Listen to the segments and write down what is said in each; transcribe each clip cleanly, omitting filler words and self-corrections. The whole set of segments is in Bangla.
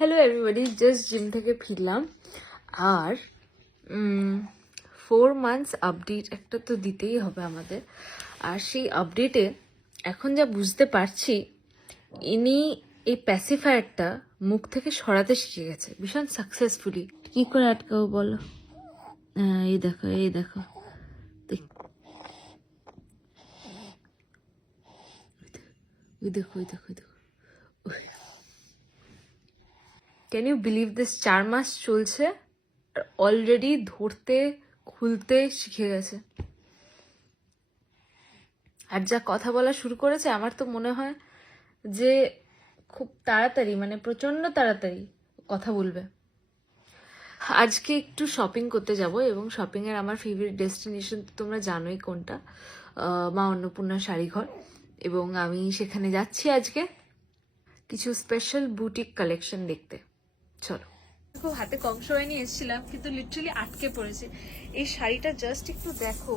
হ্যালো এভরিবডি, জাস্ট জিম থেকে ফিরলাম। আর 4 মান্থস আপডেট একটা তো দিতেই হবে আমাদের। আর সেই আপডেটে এখন যা বুঝতে পারছি, ইনি এই প্যাসিফায়ারটা মুখ থেকে সরাতে শিখে গেছে ভীষণ সাকসেসফুলি। কি করে আটকাবো বলো? এই দেখো, এই দেখো, ওই দেখো, ওই দেখো, ওই দেখো। Can you believe this? 4 মাস চলছে আর অলরেডি ধরতে খুলতে শিখে গেছে। আর যা কথা বলা শুরু করেছে, আমার তো মনে হয় যে খুব তাড়াতাড়ি, মানে প্রচন্ড তাড়াতাড়ি কথা বলবে। আজকে একটু শপিং করতে যাব, এবং শপিং এর আমার ফেভারিট ডেস্টিনেশন তো তোমরা জানোই কোনটা, মা অন্নপূর্ণা শাড়িঘর। এবং আমি সেখানে যাচ্ছি আজকে কিছু স্পেশাল বুটিক কালেকশন দেখতে। চলো। খুব হাতে কম সময় নিয়ে এসেছিলাম, কিন্তু লিটারালি আটকে পড়েছে। এই শাড়িটা জাস্ট একটু দেখো,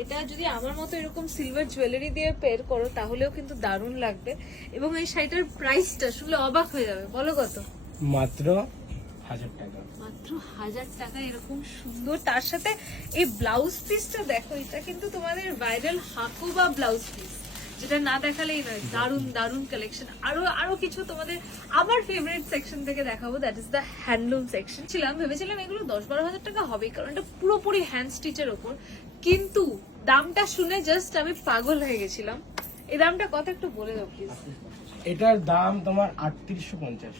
এটা যদি আমার মতো এরকম সিলভার জুয়েলারি দিয়ে পেয়ার করো তাহলেও কিন্তু দারুণ লাগবে। এবং এই শাড়িটার প্রাইসটা শুনলে অবাক হয়ে যাবে। বলো কত? মাত্র 1000 টাকা। মাত্র 1000 টাকা, এরকম সুন্দর। তার সাথে এই ব্লাউজ পিসটা দেখো, এটা কিন্তু তোমাদের ভাইরাল হাকুবা ব্লাউজ পিস, যেটা না দেখালেই নয়। দারুণ দারুণ কালেকশন। আরো কিছু তোমাদের আমার ফেভারিট সেকশন থেকে দেখাবো, that is the handloom section. ভেবেছিলাম এগুলো 10-12 হাজার টাকা হবে, কারণ এটা পুরোপুরি হ্যান্ড স্টিচের ওপর। কিন্তু দামটা শুনে জাস্ট আমি পাগল হয়ে গেছিলাম। এই দামটা কত একটু বলে দাও প্লিজ। এটার দাম তোমার 3850।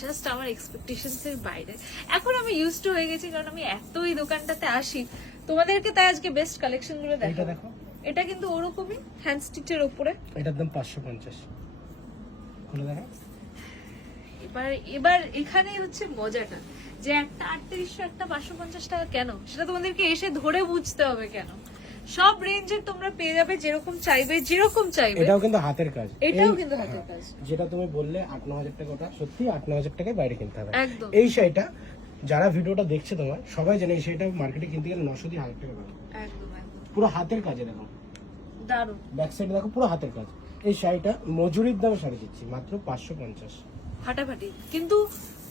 জাস্ট আমার এক্সপেকটেশনস এর বাইরে। এখন আমি ইউজ টু হয়ে গেছি, কারণ আমি এত এই দোকানটাতে আসি। তোমাদেরকে তাই আজকে বেস্ট কালেকশন গুলো এটা দেখাবো। দেখো, এটা কিন্তু ওরকমই হ্যান্ড স্টিচের উপরে। এটার দাম 550। খুলে দেখো। এবার এখানে হচ্ছে মজাটা, যে একটা 3800 একটা 550 টাকা কেন, সেটা তোমাদেরকে এসে ধরে বুঝতে হবে কেন। সব রেঞ্জের তোমরা পেয়ে যাবে, যেরকম চাইবে যেরকম চাইবে। এটাও কিন্তু হাতের কাজ। এটাও কিন্তু হাতের কাজ। যেটা তুমি বললে 8-9000 টাকা, ওটা সত্যি 8-9000 টাকায় বাইরে কিনতে হবে। একদম। এই শাড়িটা যারা ভিডিওটা দেখছে তোমার সবাই জানে, এই শাড়িটা মার্কেটে কিনতে গেলে 900-1000 টাকা পাবে। একদম একদম পুরো হাতের কাজে দেখো, দারুণ। ব্যাক সাইডে দেখো, পুরো হাতের কাজ। এই শাড়িটা মজুরির দামে শাড়ি দিচ্ছি মাত্র 550। ফাটাফাটি। কিন্তু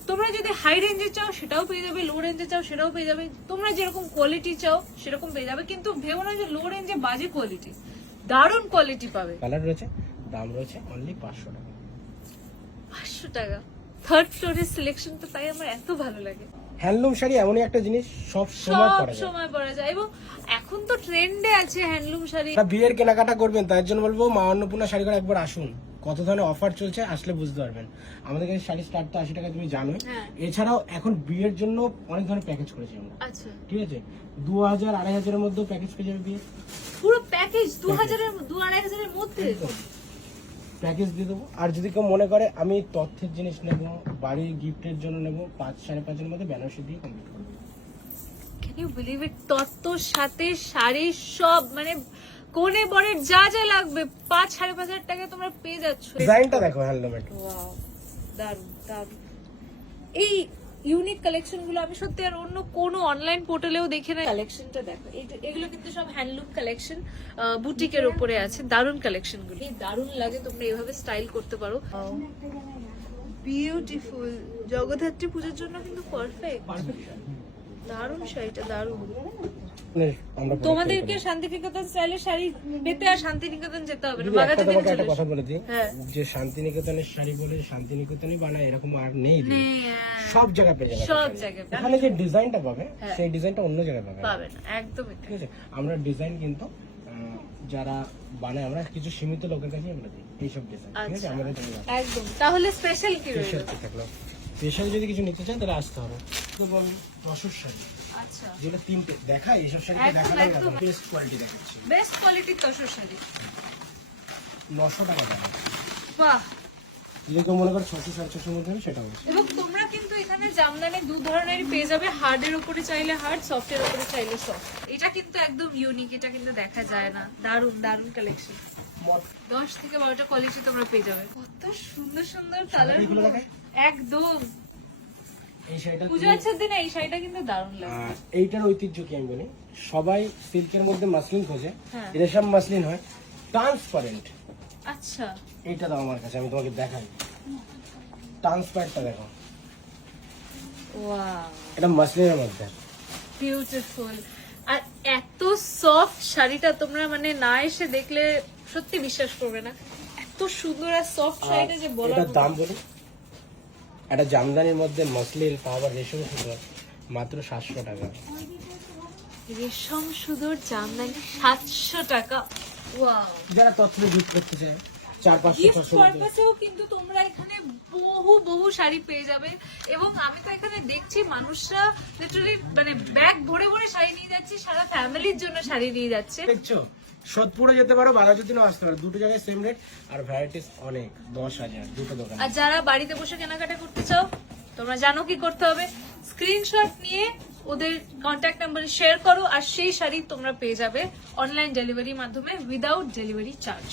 তোমরা যদি হাই রেঞ্জে চাও সেটাও পেয়ে যাবে, লো রেঞ্জে চাও সেটাও পেয়ে যাবে। তোমরা যেরকম কোয়ালিটি চাও সেরকম পেয়ে যাবে। কিন্তু ভেবো না যে লো রেঞ্জে বাজে কোয়ালিটি, দারুণ কোয়ালিটি পাবে। কালার রয়েছে, দাম রয়েছে অনলি 500 টাকা। 500 টাকা। থার্ড ফ্লোরের সিলেকশন তো তাই আমার এত ভালো লাগে। হ্যান্ডলুম শাড়ি এমনই একটা জিনিস, সব সময় সব পরা যায়। সময় পরা যায়, এবং এখন তো ট্রেন্ডে আছে হ্যান্ডলুম শাড়ি। তা বিয়ের কেনাকাটা করবেন, তার জন্য বলবো মা অন্নপূর্ণা শাড়িঘর একবার আসুন। কত ধরনের অফার চলছে, আসলে বুঝতে পারবেন। আমাদের কাছে শাড়ি স্টার্ট তো 80 টাকা, তুমি জানোই। হ্যাঁ। এছাড়াও এখন বিয়ের জন্য অনেক ধরনের প্যাকেজ করেছি আমরা। আচ্ছা, ঠিক আছে, 2000-2500 এর মধ্যে প্যাকেজ পেয়ে যাবে বিয়ে। পুরো প্যাকেজ 2000-2500 এর মধ্যে। প্যাকেজ দিয়ে দেবো। আর যদি কেউ মনে করে আমি তথ্যের জিনিস নেবো, বাড়ির গিফটের জন্য নেবো, 5-5.5 এর মধ্যে বেনারসি দিয়ে কমপ্লিট করবো। Can you believe it? তত্ত্বর সাথে শাড়ি সব, মানে কোনে বরের যা যা লাগবে 5-5.5 টাকায় তোমরা পেয়ে যাচ্ছ। ডিজাইনটা দেখো হ্যান্ডলুমের। ওয়াও, দারুণ দারুণ। এই ইউনিক কালেকশন গুলো আমি সত্যি আর অন্য কোনো অনলাইন পোর্টালেও দেখি না। কালেকশনটা দেখো, এগুলো কিন্তু সব হ্যান্ডলুম কালেকশন, বুটিকের উপরে আছে। দারুণ কালেকশন গুলো, দারুণ লাগে। তোমরা এভাবে স্টাইল করতে পারো। বিউটিফুল। জগদ্ধাত্রী পূজার জন্য কিন্তু পারফেক্ট। দারুণ শাড়িটা, দারুণ। তোমাদেরকে শান্তিনিকেতন স্টাইলের শাড়ি পেতে আর শান্তিনিকেতন যেতে হবে না, বাগাতে তোমাকে একটা কথা বলে দিই, হ্যাঁ। যে শান্তিনিকেতনের শাড়ি বলে শান্তিনিকেতনই বানায় এরকম আর নেই। সব জায়গায় পেয়ে যাবে। সব জায়গায় এখানে যে ডিজাইনটা পাবে, সেই ডিজাইনটা অন্য জায়গায় পাবে পাবে না। একদমই ঠিক আছে। আমরা ডিজাইন কিন্তু যারা বানায়, আমরা কিছু সীমিত লোকের কাছে আমরা দিই এইসব ডিজাইন। ঠিক আছে, আমাদের জন্য একদম। তাহলে স্পেশাল কি রইল? স্পেশাল থাকলো। স্পেশাল যদি কিছু নিতে চান তাহলে আসতে হবে। তো বল তসর শাড়ি, আচ্ছা, যেটা 3টে দেখাই, এইসব শাড়ি দেখানো বেস্ট কোয়ালিটি দেখাচ্ছি। বেস্ট কোয়ালিটির তসর শাড়ি 900 টাকা দাম। বাহ। যদি কেউ মনে করে 600-650 মধ্যে হবে, সেটা বলছি। এবং তোমরা কিন্তু এখানে জামদানি দু ধরনেরই পেয়ে যাবে, হার্ডের উপরে চাইলে হার্ড, সফটের উপরে চাইলে সফট। এটা কিন্তু একদম ইউনিক, এটা কিন্তু দেখা যায় না। দারুণ দারুণ কালেকশন। 10 থেকে 12টা কোয়ালিটি তোমরা পেয়ে যাবে। কত সুন্দর সুন্দর কালার গুলো, একদম। এই শাড়িটা পূজা আচ্ছার দিনে এই শাড়িটা কিন্তু দারুণ লাগে। এইটার ঐতিহ্য কি আমি বলি, সবাই সিল্কের মধ্যে মাসলিন খোঁজে, হ্যাঁ। রেশম মাসলিন হয় ট্রান্সপারেন্ট। আচ্ছা, এইটা দাও আমার কাছে, আমি তোমাকে দেখাই। ট্রান্সপারেন্টটা দেখো, ওয়াও, এটা মাসলিনের মধ্যে। বিউটিফুল। আর এত সফট শাড়িটা তোমরা মানে না এসে দেখলে সত্যি বিশ্বাস করবে না, এত সুন্দর আর সফট শাড়িটা যে বলার এটার মতো দাম না। বলি, এটা জামদানির মধ্যে মসলিন পাওয়ার রেশম সুতো মাত্র 700 টাকা। রেশম সুদর জামদানি 700 টাকা। ওয়াও। যারা তথ্য গিফট করতে চায় 400-500 গিফট 600 পারপাসেও কিন্তু তোমরা এখানে বহু বহু শাড়ি পেয়ে যাবে। এবং আমি তো এখানে দেখছি মানুষরা লিটারালি মানে ব্যাগ ভরে ভরে শাড়ি নিয়ে যাচ্ছে, সারা ফ্যামিলির জন্য শাড়ি নিয়ে যাচ্ছে। দেখছো, সোদপুরে যেতে পারো, বালাজুদ্দিনও আসতে পারো, দুটো জায়গায় সেম রেট আর ভ্যারাইটিস অনেক, 10,000 দুটো দোকান। আর যারা বাড়িতে বসে কেনাকাটা করতে চাও তোমরা জানো কি করতে হবে, স্ক্রিনশট নিয়ে ওদের কন্ট্যাক্ট নাম্বার শেয়ার করো আর সেই শাড়ি তোমরা পেয়ে যাবে অনলাইন ডেলিভারির মাধ্যমে উইদাউট ডেলিভারি চার্জ।